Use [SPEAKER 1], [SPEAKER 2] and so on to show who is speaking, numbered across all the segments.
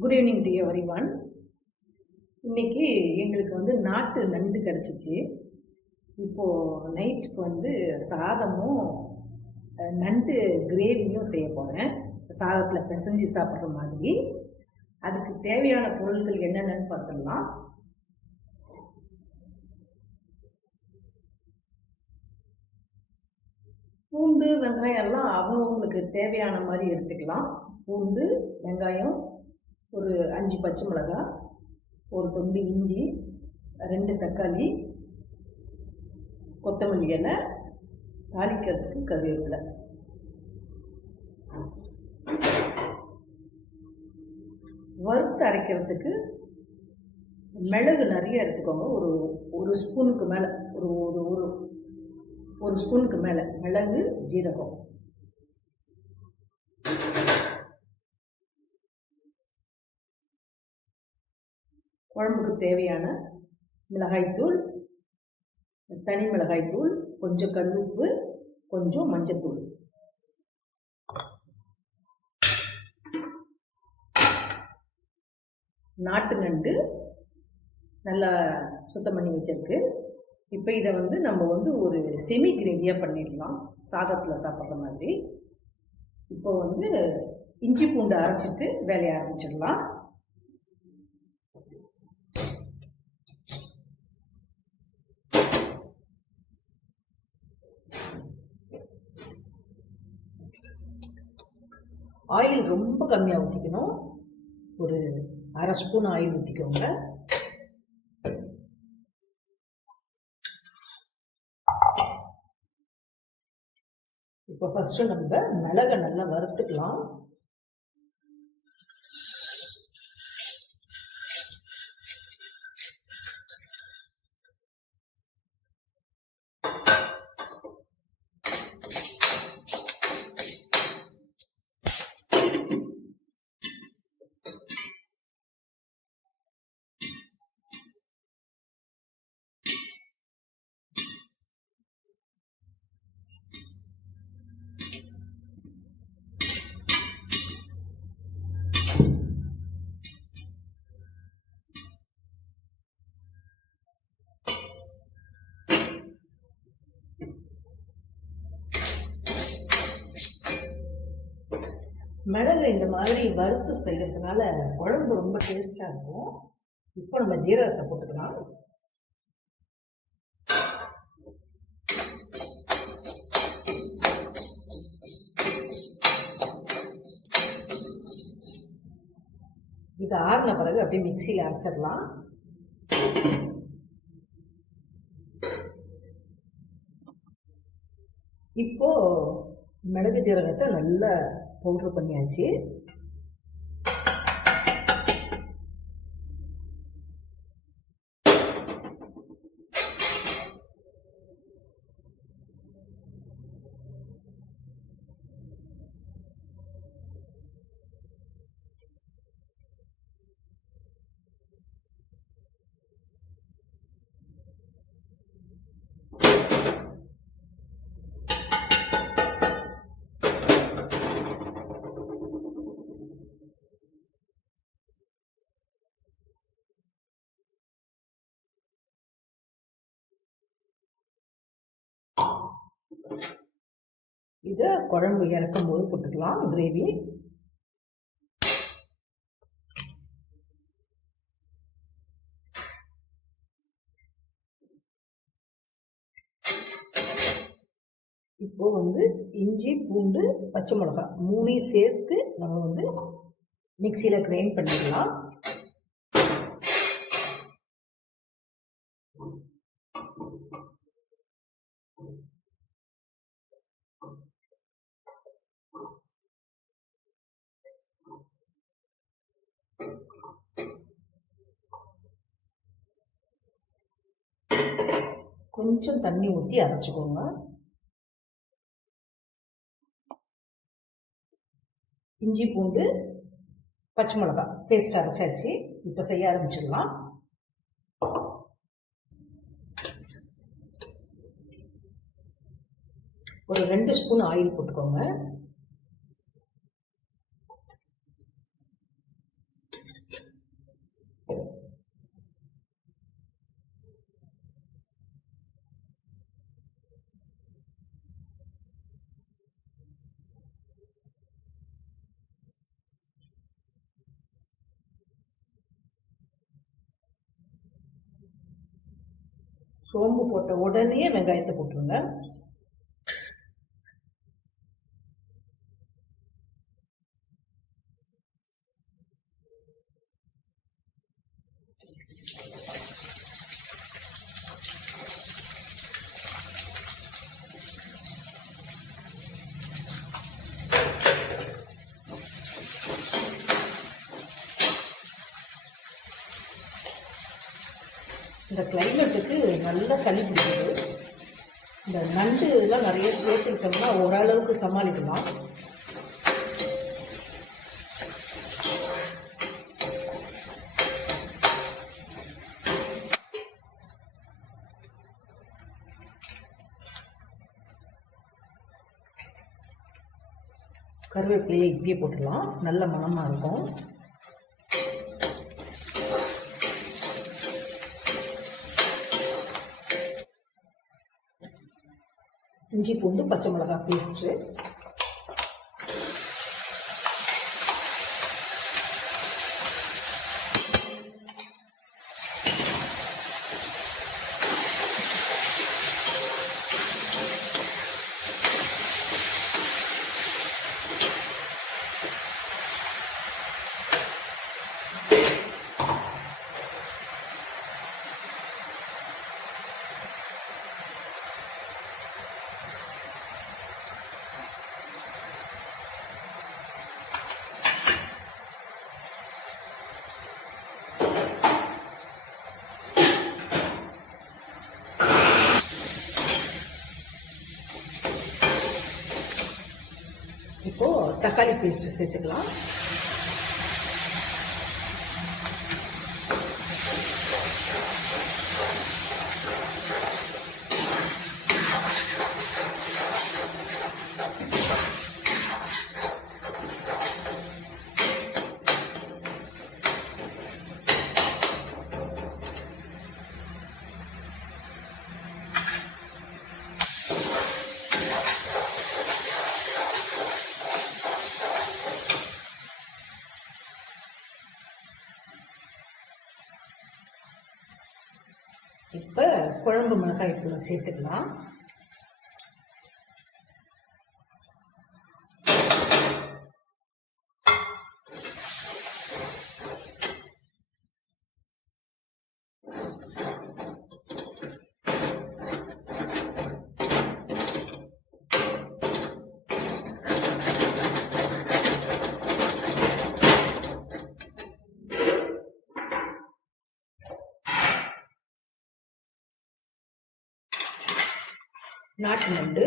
[SPEAKER 1] Good evening to every one இன்னைக்கு எங்களுக்கு வந்து நாட்டு நண்டு கிடச்சிச்சு. இப்போது நைட்டுக்கு வந்து சாதமும் நண்டு கிரேவியும் செய்ய போகிறேன் சாதத்தில் பிசைஞ்சு சாப்பிட்ற மாதிரி. அதுக்கு தேவையான பொருட்கள் என்னென்னு பார்த்துடலாம். பூண்டு வெங்காயம் எல்லாம் அவங்கவுங்களுக்கு தேவையான மாதிரி எடுத்துக்கலாம். பூண்டு வெங்காயம் ஒரு அஞ்சு பச்சை மிளகாய் ஒரு துண்டு இஞ்சி ரெண்டு தக்காளி கொத்தமல்லி இலை தாளிக்கிறதுக்கு கருவேப்பிலை. வறுத்து அரைக்கிறதுக்கு மிளகு நிறைய எடுத்துக்கோங்க. ஒரு ஒரு ஸ்பூனுக்கு மேலே ஒரு ஒரு ஒரு ஒரு ஸ்பூனுக்கு மேலே மிளகு ஜீரகம். குழம்புக்கு தேவையான மிளகாய்த்தூள் தனி மிளகாய்த்தூள் கொஞ்சம் கல்லுப்பு கொஞ்சம் மஞ்சத்தூள் நாட்டு நண்டு நல்லா சுத்தம் பண்ணி வச்சிருக்கு. இப்போ இதை வந்து நம்ம வந்து ஒரு செமி கிரேவியாக பண்ணிடலாம். சாதத்தில் சாப்பிட்ற மாதிரி. இப்போ வந்து இஞ்சி பூண்டு அரைச்சிட்டு வேலையை ஆரம்பிச்சிடலாம். ஆயில் ரொம்ப கம்மியாக ஊற்றிக்கணும் ஒரு அரை ஸ்பூன் ஆயில் ஊற்றிக்கோங்க இப்போ ஃபஸ்ட்டு நம்ம மிளகை நல்லா வறுத்துக்கலாம். மிளகு இந்த மாதிரி வறுத்து செய்கிறதுனால குழம்பு ரொம்ப டேஸ்டாக இருக்கும். இப்போ நம்ம ஜீரகத்தை போட்டுக்கலாம். இது ஆறின பிறகு அப்படியே மிக்சியில் அரைச்சிடலாம். இப்போ மிளகு ஜீரகத்தை நல்லா பவுட்ரு பண்ணியாச்சு. இதை குழம்பு இறக்கும் போது போட்டுக்கலாம் கிரேவி இப்போ வந்து இஞ்சி பூண்டு பச்சை மிளகாய் மூணையும் சேர்த்து நம்ம வந்து மிக்சியில் கிரைண்ட் பண்ணிடலாம் கொஞ்சம் தண்ணி ஊற்றி அரைச்சிக்கோங்க. இஞ்சி பூண்டு பச்சை மிளகாய் பேஸ்ட் அரைச்சாச்சு. இப்போ செய்ய ஆரம்பிச்சிடலாம். ஒரு ரெண்டு ஸ்பூன் ஆயில் போட்டுக்கோங்க. சோம்பு போட்ட உடனே வெங்காயத்தை போட்டுருங்க. இந்த கிளைமேட்டுக்கு நல்லா சளி பிடிக்குது. இந்த நண்டு எல்லாம் நிறைய சேர்த்துக்கிட்டோம்னா ஓரளவுக்கு சமாளிக்கலாம். கருவேப்பிலையை இப்படியே போட்டுடலாம். நல்ல மனமாக இருக்கும். இஞ்சி பூண்டு பச்சை மிளகாய் பேஸ்ட்டு இப்போது தக்காளி பேஸ்ட்டு சேர்த்துக்கலாம் இப்போ குழம்பு மிளகாய் தூளை சேர்த்துக்கலாம் Thank you. நாட்டு நண்டு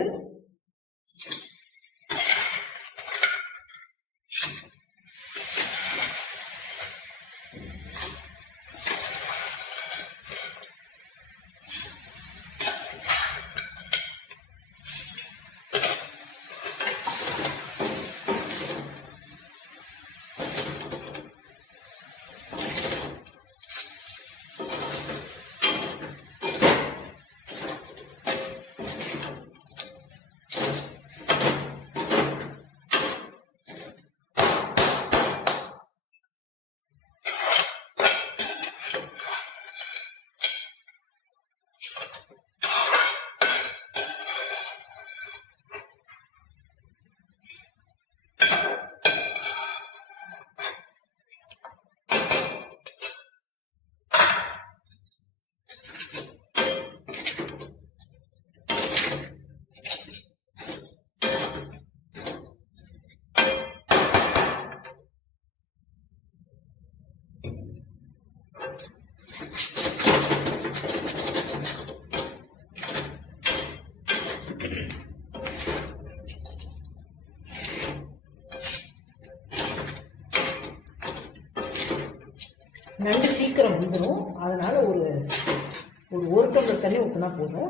[SPEAKER 1] நண்டு சீக்கிரம் வந்துடும் அதனால் ஒரு ஒரு ஒரு டம்ளர் தண்ணி ஊற்றினா போதும்.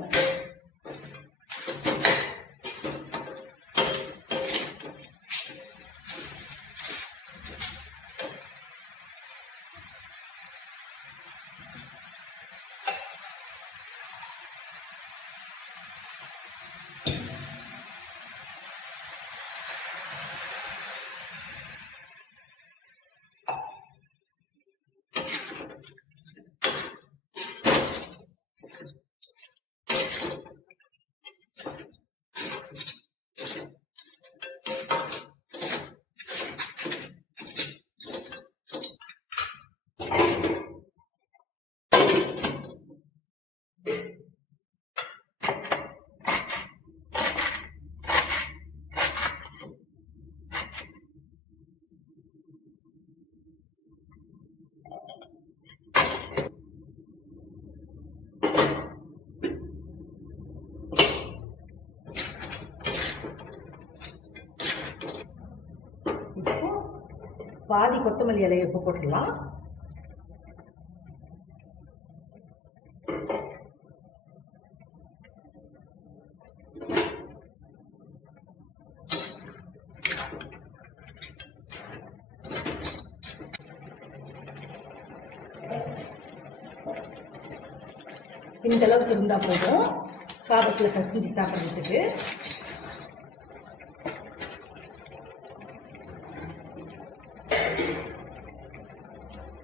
[SPEAKER 1] பாதி கொத்தமல்லி இலையை இப்போ போட்டுடலாம். இந்த அளவுக்கு இருந்தால் போதும். சாதத்தில் கசிஞ்சு சாப்பிட்றதுக்கு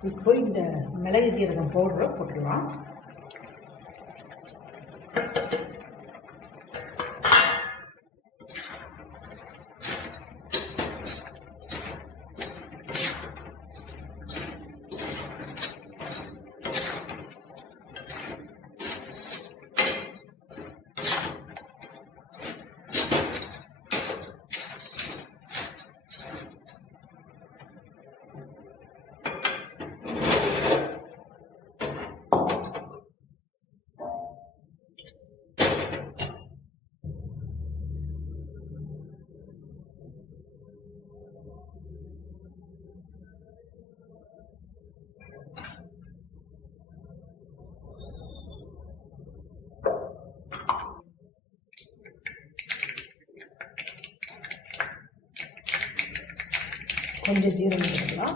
[SPEAKER 1] இப்போ இந்த மிளகு ஜீரகம் பவுடரை போட்டுடலாம் கொஞ்சம் ஜீரகம் போட்டுக்கலாம்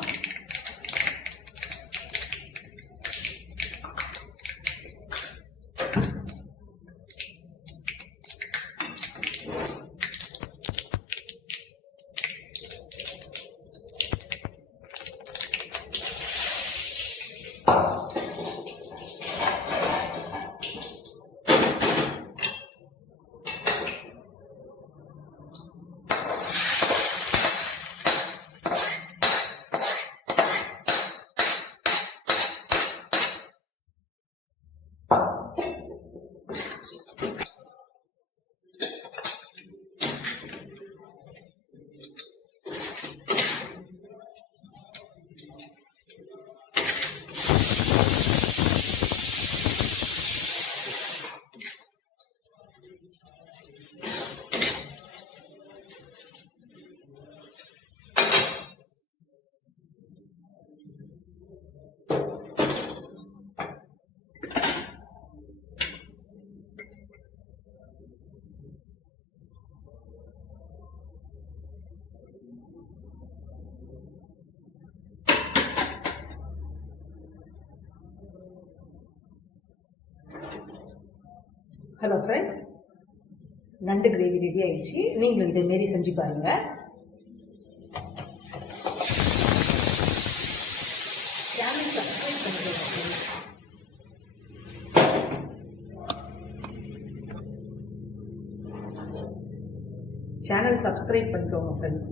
[SPEAKER 1] ஹலோ ஃப்ரெண்ட்ஸ் நண்டு கிரேவி ரெடி ஆயிடுச்சு. நீங்களும் இதே மாரி செஞ்சு பாருங்க. சேனல் சப்ஸ்கிரைப் பண்ணுறோங்க சேனல் ஃப்ரெண்ட்ஸ்